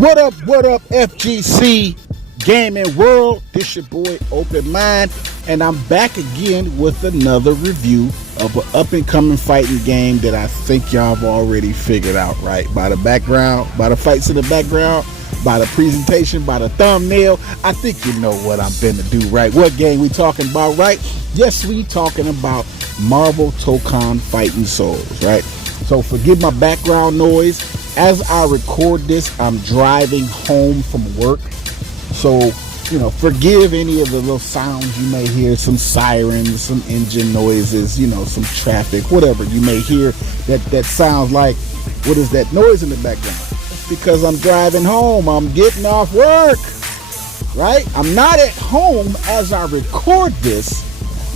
What up, FGC gaming world? This your boy Open Mind, and I'm back again with another review of an up-and-coming fighting game that I think y'all have already figured out, right? By the background, by the fights in the background, by the presentation, by the thumbnail, I think you know what I'm finna do, right? What game we talking about, right? Yes, we talking about Marvel Tokon Fighting Souls, right? So forgive my background noise. As I record this, I'm driving home from work. So, forgive any of the little sounds you may hear, some sirens, some engine noises, some traffic, whatever you may hear that sounds like, what is that noise in the background? It's because I'm driving home. I'm getting off work, right? I'm not at home as I record this,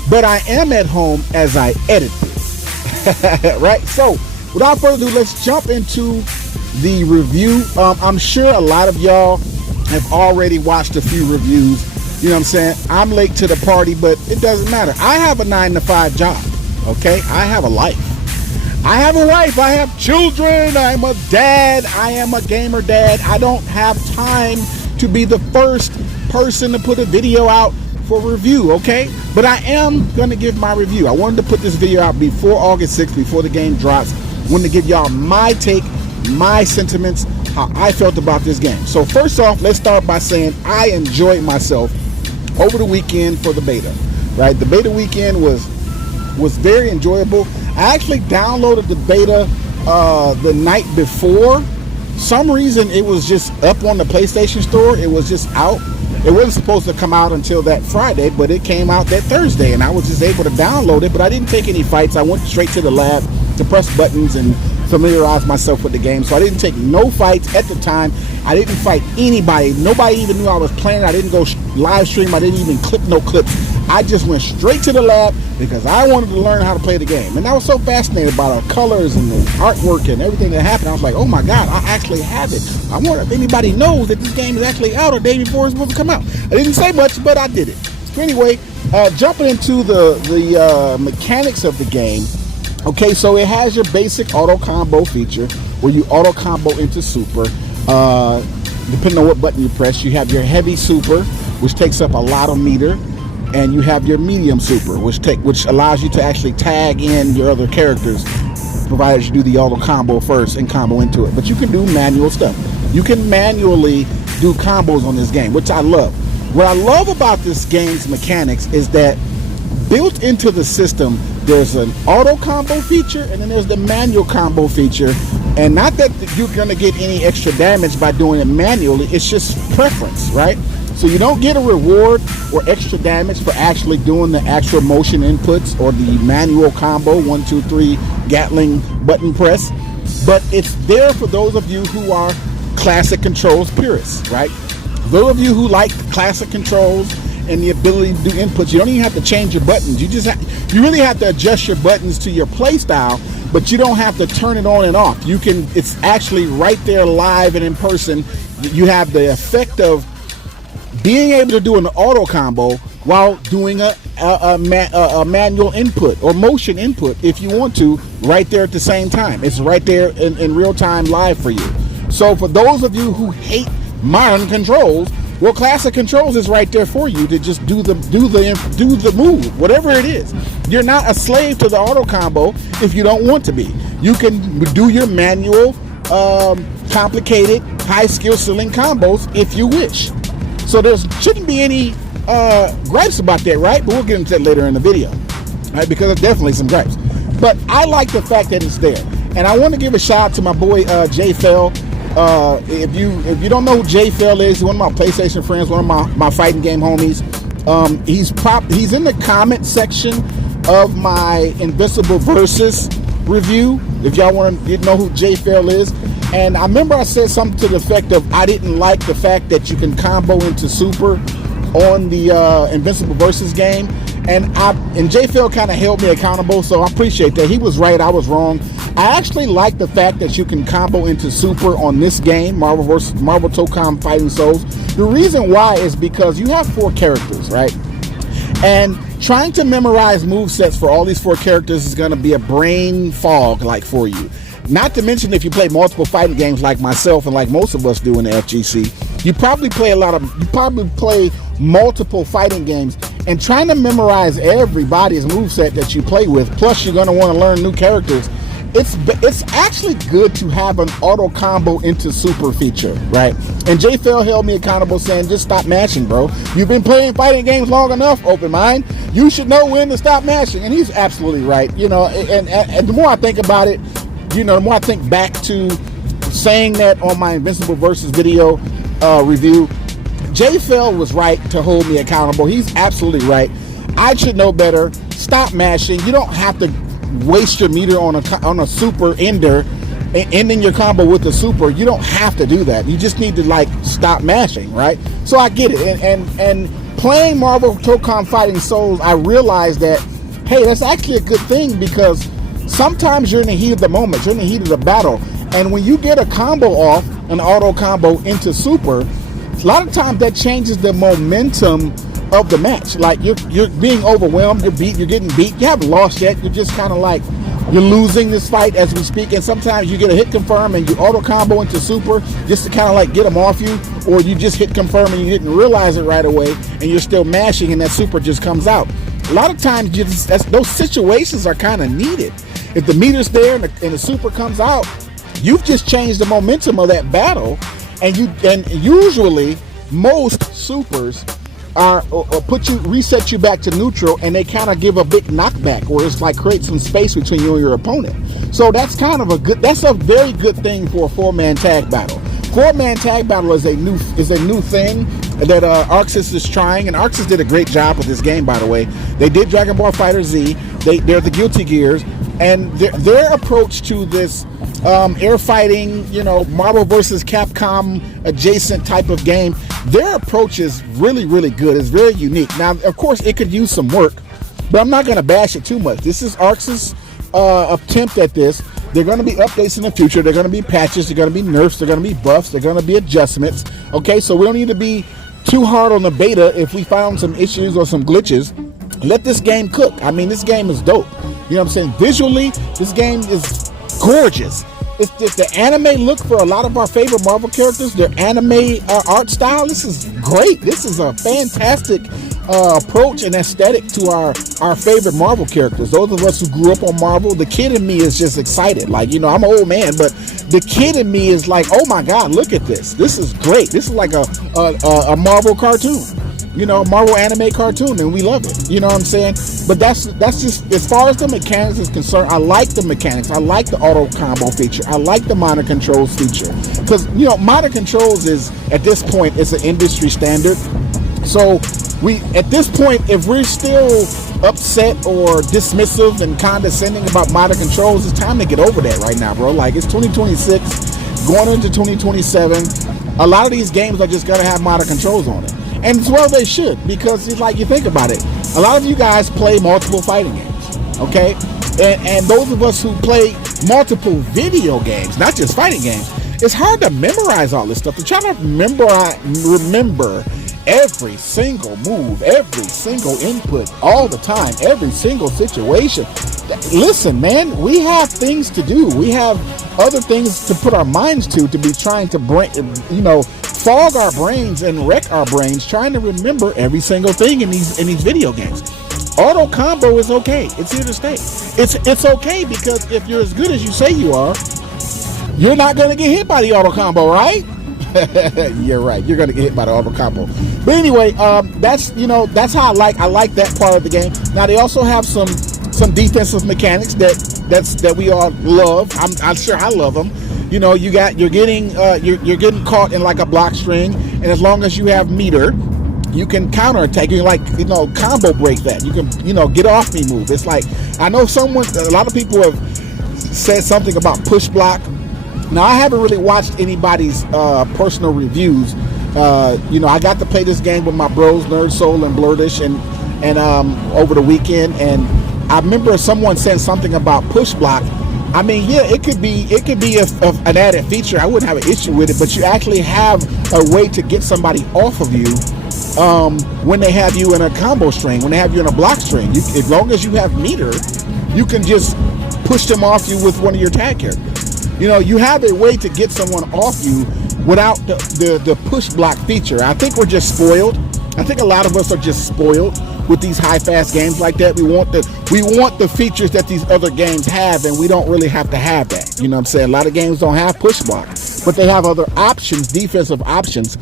but I am at home as I edit this, right? So, without further ado, let's jump into the review. I'm sure a lot of y'all have already watched a few reviews. You know what I'm saying? I'm late to the party, but it doesn't matter. I have a 9-to-5 job, okay? I have a life. I have a wife. I have children. I'm a dad. I am a gamer dad. I don't have time to be the first person to put a video out for review, okay? But I am going to give my review. I wanted to put this video out before August 6th, before the game drops. I wanted to give y'all my take, my sentiments, how I felt about this game. So first off, let's start by saying I enjoyed myself over the weekend for the beta, right? The beta weekend was very enjoyable. I actually downloaded the beta the night before. Some reason it was just up on the PlayStation Store. It was just out. It wasn't supposed to come out until that Friday, but it came out that Thursday, and I was just able to download it, but I didn't take any fights. I went straight to the lab to press buttons and familiarize myself with the game. So I didn't take no fights at the time. I didn't fight anybody. Nobody even knew I was playing. I didn't go live stream. I didn't even clip no clips. I just went straight to the lab because I wanted to learn how to play the game. And I was so fascinated by the colors and the artwork and everything that happened. I was like, oh my God, I actually have it. I wonder if anybody knows that this game is actually out a day before it's supposed to come out. I didn't say much, but I did it. So anyway, jumping into the mechanics of the game. Okay, so it has your basic auto combo feature where you auto combo into super. Depending on what button you press, you have your heavy super, which takes up a lot of meter, and you have your medium super, which allows you to actually tag in your other characters, provided you do the auto combo first and combo into it. But you can do manual stuff. You can manually do combos on this game, which I love. What I love about this game's mechanics is that built into the system, there's an auto combo feature and then there's the manual combo feature. And not that you're going to get any extra damage by doing it manually, it's just preference, right? So you don't get a reward or extra damage for actually doing the actual motion inputs or the manual combo, 1, 2, 3 Gatling button press. But it's there for those of you who are classic controls purists, right? Those of you who like classic controls and the ability to do inputs, you don't even have to change your buttons. You really have to adjust your buttons to your play style, but you don't have to turn it on and off. It's actually right there live and in person. You have the effect of being able to do an auto combo while doing a manual input or motion input if you want to, right there at the same time. It's right there in real time live for you. So for those of you who hate modern controls, well, classic controls is right there for you to just do the move, whatever it is. You're not a slave to the auto combo if you don't want to be. You can do your manual, complicated, high skill ceiling combos if you wish. So there shouldn't be any gripes about that, right? But we'll get into that later in the video, right? Because there's definitely some gripes. But I like the fact that it's there, and I want to give a shout out to my boy Jay Fell. If you don't know who Jay Fell is, one of my PlayStation friends, one of my fighting game homies. He's in the comment section of my Invincible Versus review. If y'all want to know who Jay Fell is, and I remember I said something to the effect of I didn't like the fact that you can combo into super on the Invincible Versus game, and Jay Fell kind of held me accountable, so I appreciate that. He was right, I was wrong. I actually like the fact that you can combo into super on this game, Marvel Tokon Fighting Souls. The reason why is because you have 4 characters, right? And trying to memorize movesets for all these 4 characters is going to be a brain fog like for you. Not to mention if you play multiple fighting games like myself and like most of us do in the FGC, you probably play multiple fighting games, and trying to memorize everybody's moveset that you play with, plus you're going to want to learn new characters. It's actually good to have an auto combo into super feature, right? And J Fell held me accountable saying, just stop mashing, bro. You've been playing fighting games long enough, Open Mind. You should know when to stop mashing. And he's absolutely right. You know, and the more I think about it, you know, the more I think back to saying that on my Invincible Versus video review, J Fell was right to hold me accountable. He's absolutely right. I should know better. Stop mashing. You don't have to waste your meter on a super ender, ending your combo with a super. You don't have to do that. You just need to like stop mashing, right? So I get it. And playing Marvel Tokon Fighting Souls, I realized that, hey, that's actually a good thing, because sometimes you're in the heat of the moment, you're in the heat of the battle, and when you get a combo off, an auto combo into super, a lot of times that changes the momentum of the match. Like you're being overwhelmed, you're getting beat, you haven't lost yet, you're just kind of like, you're losing this fight as we speak, and sometimes you get a hit confirm and you auto combo into super just to kind of like get them off you, or you just hit confirm and you didn't realize it right away and you're still mashing and that super just comes out. A lot of times those situations are kind of needed. If the meter's there and the super comes out, you've just changed the momentum of that battle, and usually most supers are reset you back to neutral, and they kind of give a big knockback, or it's like create some space between you and your opponent. So that's kind of that's a very good thing for a 4-man tag battle. 4-man tag battle is a new thing that Arxis is trying, and Arxis did a great job with this game, by the way. They did Dragon Ball FighterZ. They're the Guilty Gears, and their approach to this air fighting, you know, Marvel versus Capcom adjacent type of game, their approach is really, really good. It's very unique. Now, of course, it could use some work, but I'm not going to bash it too much. This is Arxis' attempt at this. They're going to be updates in the future. They're going to be patches. They're going to be nerfs. They're going to be buffs. They're going to be adjustments. Okay, so we don't need to be too hard on the beta if we found some issues or some glitches. Let this game cook. I mean, this game is dope. You know what I'm saying? Visually, this game is gorgeous. It's the anime look for a lot of our favorite Marvel characters, their anime art style. This is great. This is a fantastic approach and aesthetic to our favorite Marvel characters. Those of us who grew up on Marvel, the kid in me is just excited. Like, you know, I'm an old man, but the kid in me is like, oh my God, look at this. This is great. This is like a Marvel cartoon. You know, Marvel anime cartoon, and we love it. You know what I'm saying? But that's just, as far as the mechanics is concerned, I like the mechanics. I like the auto combo feature. I like the minor controls feature. Because, you know, minor controls is, at this point, it's an industry standard. So at this point, if we're still upset or dismissive and condescending about minor controls, it's time to get over that right now, bro. Like, it's 2026, going into 2027. A lot of these games are just gonna have minor controls on it. And as well they should, because it's like, you think about it, a lot of you guys play multiple fighting games, okay? And those of us who play multiple video games, not just fighting games, it's hard to memorize all this stuff. To try to remember every single move, every single input, all the time, every single situation. Listen, man, we have things to do. We have other things to put our minds to be trying to fog our brains and wreck our brains trying to remember every single thing in these video games. Auto combo is okay. It's here to stay. It's okay, because if you're as good as you say you are, you're not going to get hit by the auto combo, right? You're right. You're going to get hit by the auto combo. But anyway, that's how I like that part of the game. Now they also have some defensive mechanics that we all love. I'm sure I love them. You know, you're getting caught in like a block string, and as long as you have meter, you can counterattack. You can, like, you know, combo break that. You can, you know, get off me move. It's like, I know a lot of people have said something about push block. Now, I haven't really watched anybody's personal reviews. You know, I got to play this game with my bros, Nerd Soul and Blurdish, and over the weekend, and I remember someone said something about push block. I mean, yeah, it could be an added feature. I wouldn't have an issue with it, but you actually have a way to get somebody off of you when they have you in a combo string, when they have you in a block string. As long as you have meter, you can just push them off you with one of your tag characters. You know, you have a way to get someone off you without the push block feature. I think we're just spoiled. I think a lot of us are just spoiled with these high fast games like that. We want the features that these other games have, and we don't really have to have that. You know what I'm saying? A lot of games don't have push block, but they have other options, defensive options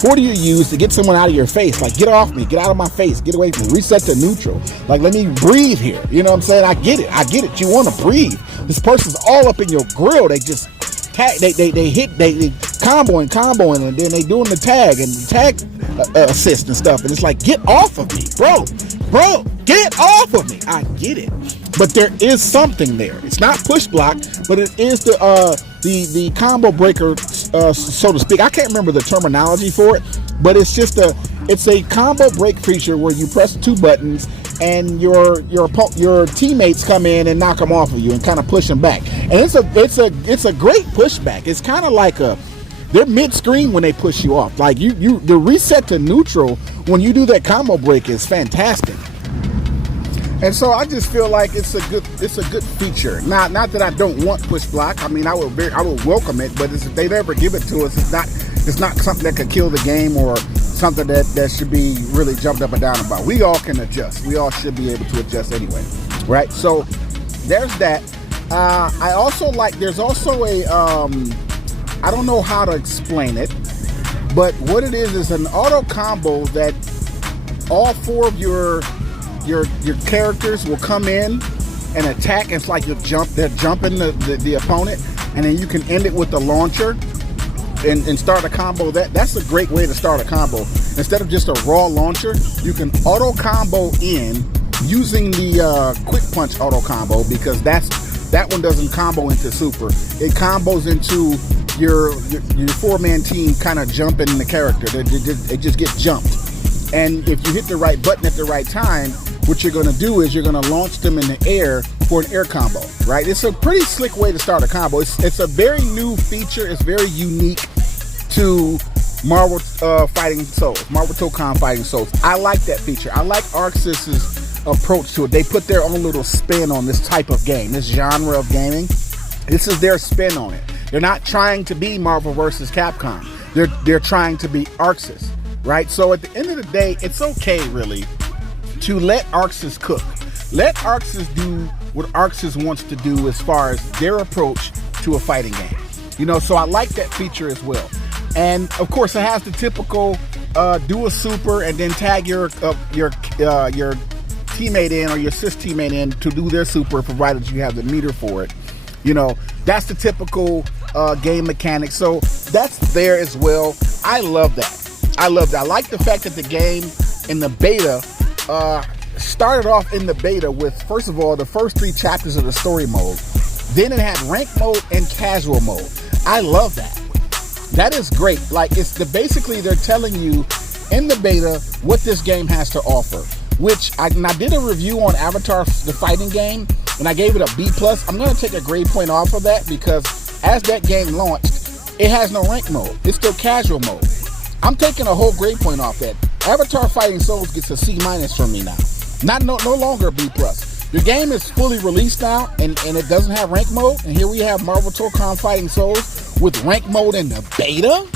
for you to use to get someone out of your face. Like, get off me, get out of my face, get away from me, reset to neutral. Like, let me breathe here. You know what I'm saying? I get it. You want to breathe. This person's all up in your grill. They just they comboing, and then they doing the tag and tag assist and stuff. And it's like, get off of me, bro, get off of me. I get it, but there is something there. It's not push block, but it is the combo breaker, so to speak. I can't remember the terminology for it, but it's a combo break feature where you press 2 buttons and your teammates come in and knock them off of you and kind of push them back. And it's a great pushback. It's kind of like they're mid-screen when they push you off. Like the reset to neutral when you do that combo break is fantastic. And so I just feel like it's a good feature. Not that I don't want push block. I mean, I would welcome it, but if they never give it to us, it's not something that could kill the game or something that should be really jumped up and down about. We all can adjust. We all should be able to adjust anyway, right? So there's that. I also like. There's also a. I don't know how to explain it, but what it is an auto combo that all 4 of your characters will come in and attack. It's like they're jumping the opponent, and then you can end it with the launcher and start a combo. That's a great way to start a combo. Instead of just a raw launcher, you can auto combo in using the quick punch auto combo, because that one doesn't combo into super. It combos into your 4-man team kind of jumping the character. They just get jumped. And if you hit the right button at the right time, what you're going to do is you're going to launch them in the air for an air combo, right? It's a pretty slick way to start a combo. It's a very new feature. It's very unique to Marvel Fighting Souls, Marvel Tokon Fighting Souls. I like that feature. I like ArcSys's approach to it. They put their own little spin on this type of game, this genre of gaming. This is their spin on it. They're not trying to be Marvel versus Capcom. They're trying to be ArcSys, right? So at the end of the day, it's okay, really, to let ArcSys cook. Let ArcSys do what ArcSys wants to do as far as their approach to a fighting game. You know, so I like that feature as well. And of course, it has the typical do a super and then tag your teammate in, or your sis teammate in, to do their super, provided you have the meter for it. You know, that's the typical game mechanic. So that's there as well. I love that. I like the fact that the game in the beta started off in the beta with, first of all, the first 3 chapters of the story mode. Then it had rank mode and casual mode. I love that. That is great. Like, basically they're telling you in the beta what this game has to offer. Which I did a review on Avatar, the fighting game, and I gave it a B+. I'm going to take a grade point off of that, because as that game launched, it has no rank mode. It's still casual mode. I'm taking a whole grade point off that. Avatar Fighting Souls gets a C- from me now. No longer a B+. Your game is fully released now, and it doesn't have rank mode. And here we have Marvel Tokon Fighting Souls with rank mode in the beta.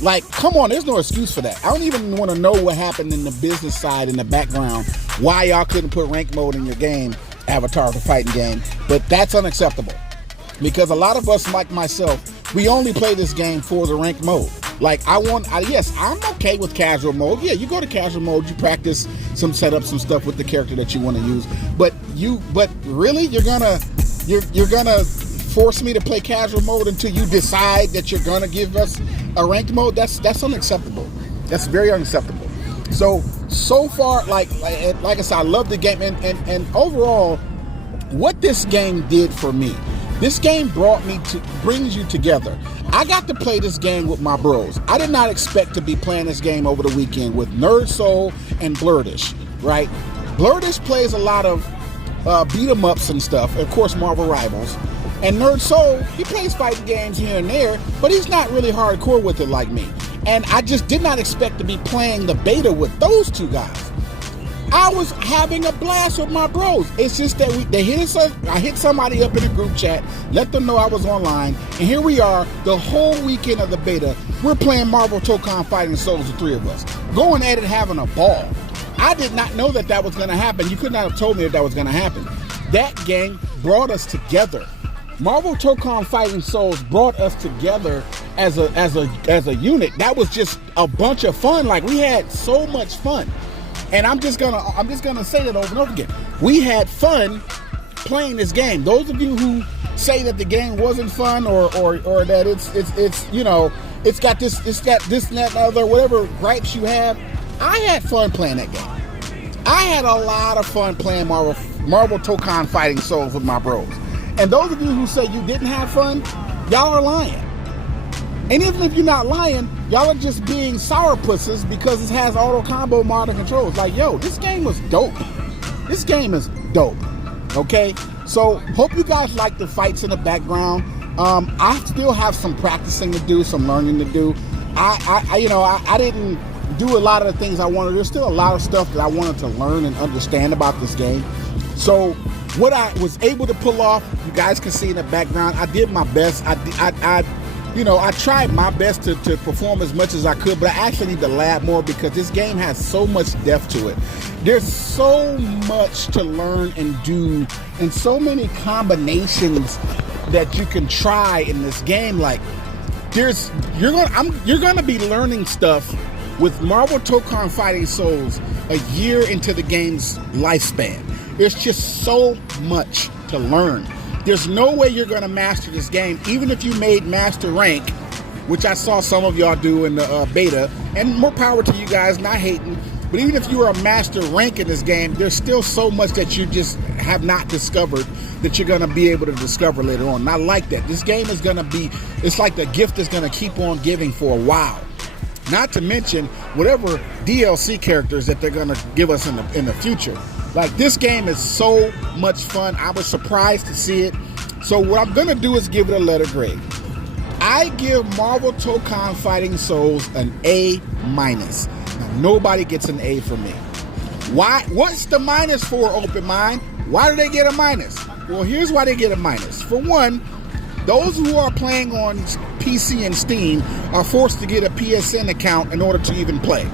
Like, come on, there's no excuse for that. I don't even want to know what happened in the business side, in the background, why y'all couldn't put rank mode in your game, Avatar the fighting game. But that's unacceptable, because a lot of us, like myself, we only play this game for the rank mode. Like, yes, I'm okay with casual mode. Yeah, you go to casual mode, you practice some setup, some stuff with the character that you want to use. But really, you're gonna force me to play casual mode until you decide that you're gonna give us a ranked mode? That's unacceptable. That's very unacceptable. So far, like I said, I love the game, and overall, what this game did for me, this game brings you together. I got to play this game with my bros. I did not expect to be playing this game over the weekend with Nerd Soul and Blurdish, right? Blurdish plays a lot of beat 'em ups and stuff, of course, Marvel Rivals. And Nerd Soul, he plays fighting games here and there, but he's not really hardcore with it like me. And I just did not expect to be playing the beta with those two guys. I was having a blast with my bros. It's just that I hit somebody up in a group chat, let them know I was online, and here we are, the whole weekend of the beta. We're playing Marvel Tokon Fighting Souls, the three of us, going at it, having a ball. I did not know that was going to happen. You could not have told me that was going to happen. That game brought us together. Marvel Tokon Fighting Souls brought us together as a unit. That was just a bunch of fun. Like, we had so much fun. And I'm just gonna say that over and over again. We had fun playing this game. Those of you who say that the game wasn't fun or that it's got this and that and other, whatever gripes you have, I had fun playing that game. I had a lot of fun playing Marvel Tokon Fighting Souls with my bros. And those of you who say you didn't have fun, y'all are lying. And even if you're not lying, y'all are just being sourpusses because it has auto combo modern controls. Like, yo, this game was dope. This game is dope. Okay? So, hope you guys like the fights in the background. I still have some practicing to do, some learning to do. I didn't do a lot of the things I wanted. There's still a lot of stuff that I wanted to learn and understand about this game. So, what I was able to pull off, you guys can see in the background, I did my best. I tried my best to perform as much as I could, but I actually need to lab more because this game has so much depth to it. There's so much to learn and do, and so many combinations that you can try in this game. Like, you're gonna be learning stuff with Marvel Tokon Fighting Souls a year into the game's lifespan. There's just so much to learn. There's no way you're going to master this game, even if you made master rank, which I saw some of y'all do in the beta, and more power to you guys, not hating, but even if you were a master rank in this game, there's still so much that you just have not discovered that you're going to be able to discover later on. And I like that. This game is going to be, it's like the gift is going to keep on giving for a while. Not to mention whatever DLC characters that they're going to give us in the future. Like, this game is so much fun. I was surprised to see it. So what I'm going to do is give it a letter grade. I give Marvel Tokon Fighting Souls an A-. Now, nobody gets an A from me. Why? What's the minus for, Open Mind? Why do they get a minus? Well, here's why they get a minus. For one, those who are playing on PC and Steam are forced to get a PSN account in order to even play.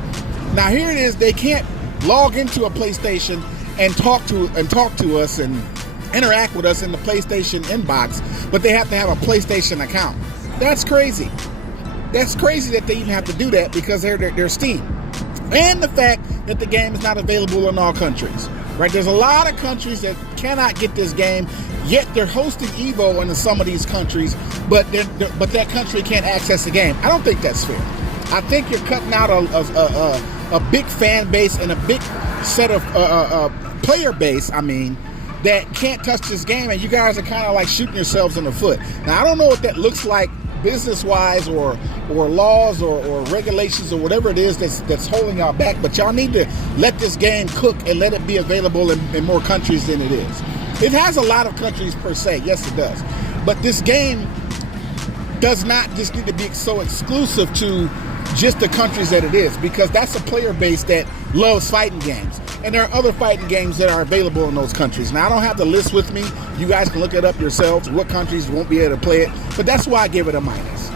Now, here it is. They can't log into a PlayStation and talk to us and interact with us in the PlayStation inbox, but they have to have a PlayStation account. That's crazy. That's crazy that they even have to do that because they're Steam. And the fact that the game is not available in all countries. Right? There's a lot of countries that cannot get this game, yet they're hosting Evo in some of these countries, but that country can't access the game. I don't think that's fair. I think you're cutting out a big fan base and a big set of player base, that can't touch this game, and you guys are kind of like shooting yourselves in the foot. Now, I don't know what that looks like business-wise or laws or regulations or whatever it is that's holding y'all back, but y'all need to let this game cook and let it be available in more countries than it is. It has a lot of countries per se, yes it does, but this game does not just need to be so exclusive to just the countries that it is, because that's a player base that loves fighting games. And there are other fighting games that are available in those countries. Now, I don't have the list with me. You guys can look it up yourselves, what countries won't be able to play it. But that's why I give it a minus.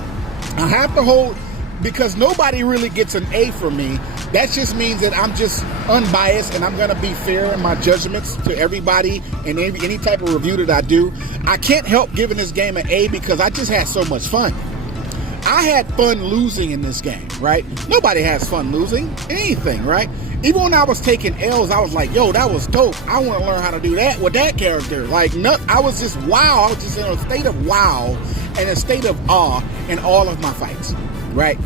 I have to hold, because nobody really gets an A from me. That just means that I'm just unbiased and I'm going to be fair in my judgments to everybody and any type of review that I do. I can't help giving this game an A because I just had so much fun. I had fun losing in this game, right? Nobody has fun losing in anything, right? Even when I was taking L's, I was like, yo, that was dope. I want to learn how to do that with that character. Like, no, I was just wow. I was just in a state of wow and a state of awe in all of my fights, right?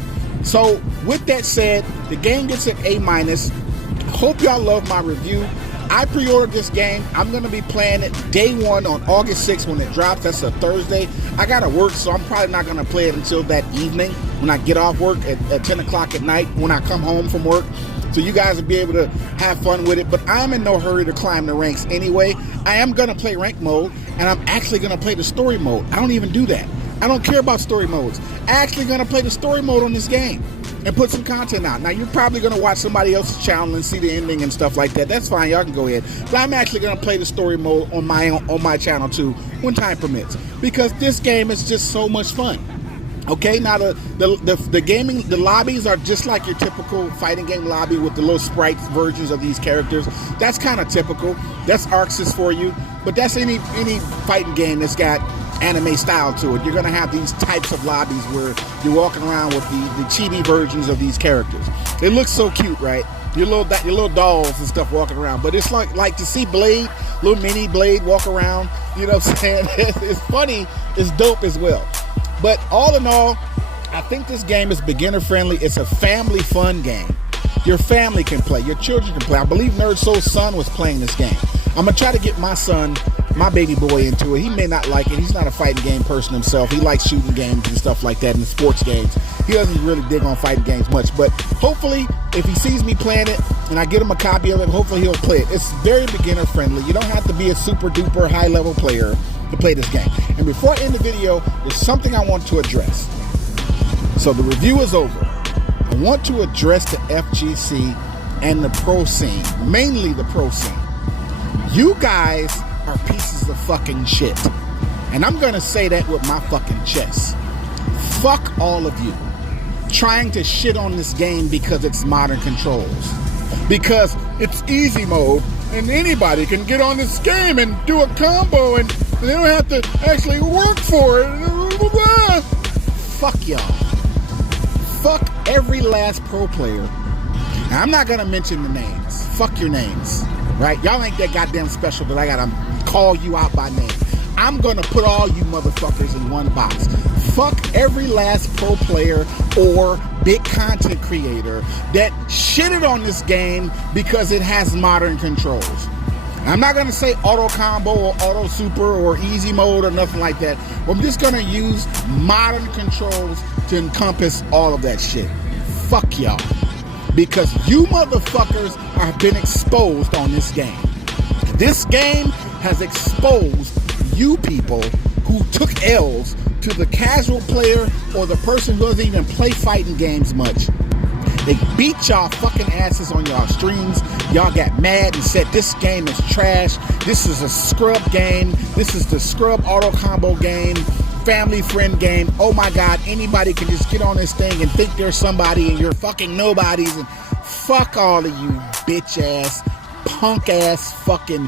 So with that said, the game gets an A-. Hope y'all love my review. I pre-ordered this game. I'm going to be playing it day one on August 6th when it drops. That's a Thursday. I got to work, so I'm probably not going to play it until that evening when I get off work at 10 o'clock at night when I come home from work. So you guys will be able to have fun with it. But I'm in no hurry to climb the ranks anyway. I am going to play rank mode, and I'm actually going to play the story mode. I don't even do that. I don't care about story modes. I'm actually going to play the story mode on this game. and put some content out. Now, you're probably going to watch somebody else's channel and see the ending and stuff like that. That's fine. Y'all can go ahead. But I'm actually going to play the story mode on my channel too, when time permits, because this game is just so much fun. Okay, now the gaming, the lobbies are just like your typical fighting game lobby with the little sprite versions of these characters. That's kind of typical. That's Arxis for you. But that's any fighting game that's got anime style to it. You're gonna have these types of lobbies where you're walking around with the chibi versions of these characters. It looks so cute, right? Your little dolls and stuff walking around. But it's like to see Blade, little mini Blade walk around. You know what I'm saying? It's funny. It's dope as well. But all in all, I think this game is beginner friendly. It's a family fun game. Your family can play. Your children can play. I believe Nerd Soul's son was playing this game. I'm going to try to get my son, my baby boy, into it. He may not like it. He's not a fighting game person himself. He likes shooting games and stuff like that and sports games. He doesn't really dig on fighting games much. But hopefully, if he sees me playing it and I get him a copy of it, hopefully he'll play it. It's very beginner friendly. You don't have to be a super duper high level player to play this game. And before I end the video, there's something I want to address. So the review is over. I want to address the FGC and the pro scene, mainly the pro scene. You guys are pieces of fucking shit. And I'm gonna say that with my fucking chest. Fuck all of you trying to shit on this game because it's modern controls. Because it's easy mode and anybody can get on this game and do a combo and they don't have to actually work for it. Fuck y'all. Fuck every last pro player. Now, I'm not gonna mention the names. Fuck your names, right? Y'all ain't that goddamn special that I gotta call you out by name. I'm gonna put all you motherfuckers in one box. Fuck every last pro player or big content creator that shitted on this game because it has modern controls. I'm not going to say auto combo or auto super or easy mode or nothing like that. I'm just going to use modern controls to encompass all of that shit. Fuck y'all. Because you motherfuckers have been exposed on this game. This game has exposed you people who took L's to the casual player or the person who doesn't even play fighting games much. They beat y'all fucking asses on y'all streams. Y'all got mad and said this game is trash. This is a scrub game. This is the scrub auto combo game, family friend game. Oh my God, anybody can just get on this thing and think they're somebody and you're fucking nobodies. And fuck all of you bitch ass, punk ass, fucking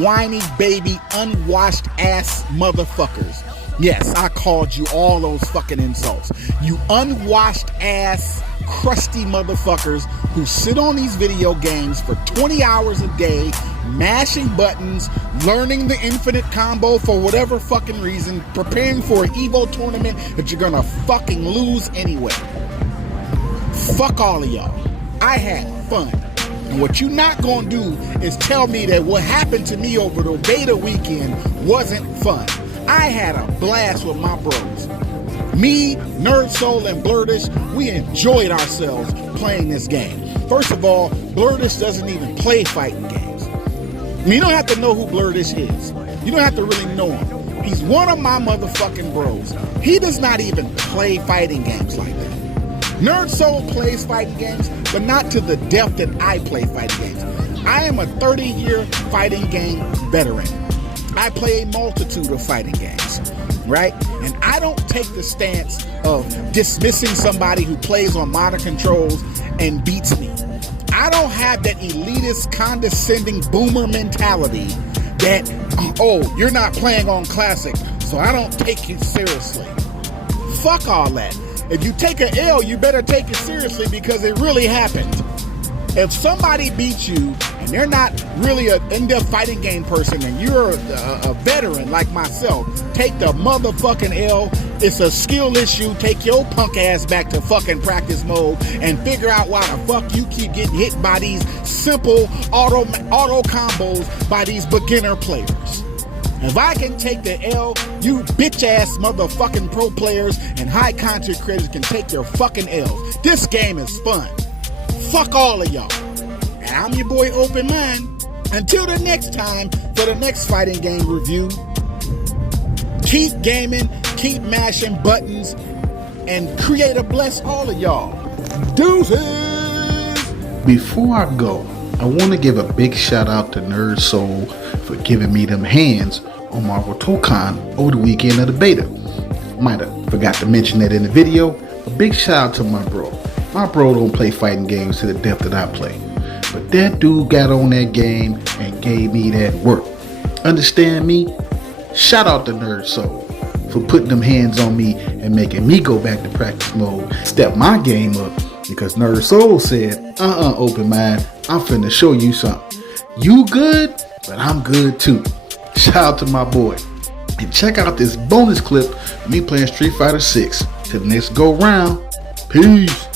whiny baby, unwashed ass motherfuckers. Yes, I called you all those fucking insults. You unwashed ass, crusty motherfuckers who sit on these video games for 20 hours a day, mashing buttons, learning the infinite combo for whatever fucking reason, preparing for an Evo tournament that you're gonna fucking lose anyway. Fuck all of y'all. I had fun. And what you not gonna do is tell me that what happened to me over the beta weekend wasn't fun. I had a blast with my bros. Me, Nerd Soul, and Blurdish, we enjoyed ourselves playing this game. First of all, Blurdish doesn't even play fighting games. I mean, you don't have to know who Blurdish is. You don't have to really know him. He's one of my motherfucking bros. He does not even play fighting games like that. Nerd Soul plays fighting games, but not to the depth that I play fighting games. I am a 30-year fighting game veteran. I play a multitude of fighting games, right? And I don't take the stance of dismissing somebody who plays on modern controls and beats me. I don't have that elitist, condescending boomer mentality that, oh, you're not playing on classic, so I don't take you seriously. Fuck all that. If you take an L, you better take it seriously because it really happened. If somebody beats you and they're not really an in-depth fighting game person and you're a veteran like myself, take the motherfucking L. It's a skill issue. Take your punk ass back to fucking practice mode and figure out why the fuck you keep getting hit by these simple auto combos by these beginner players. If I can take the L, you bitch ass motherfucking pro players and high content creators can take your fucking L's. This game is fun. Fuck all of y'all. And I'm your boy Open Mind. Until the next time for the next fighting game review, keep gaming, keep mashing buttons, and creator bless all of y'all. Deuces! Before I go, I want to give a big shout out to Nerd Soul for giving me them hands on Marvel Tokon over the weekend of the beta. Might have forgot to mention that in the video. A big shout out to my bro. My bro don't play fighting games to the depth that I play. But that dude got on that game and gave me that work. Understand me? Shout out to Nerd Soul for putting them hands on me and making me go back to practice mode. Step my game up because Nerd Soul said, open mind, I'm finna show you something. You good, but I'm good too. Shout out to my boy. And check out this bonus clip of me playing Street Fighter 6. Till the next go round. Peace.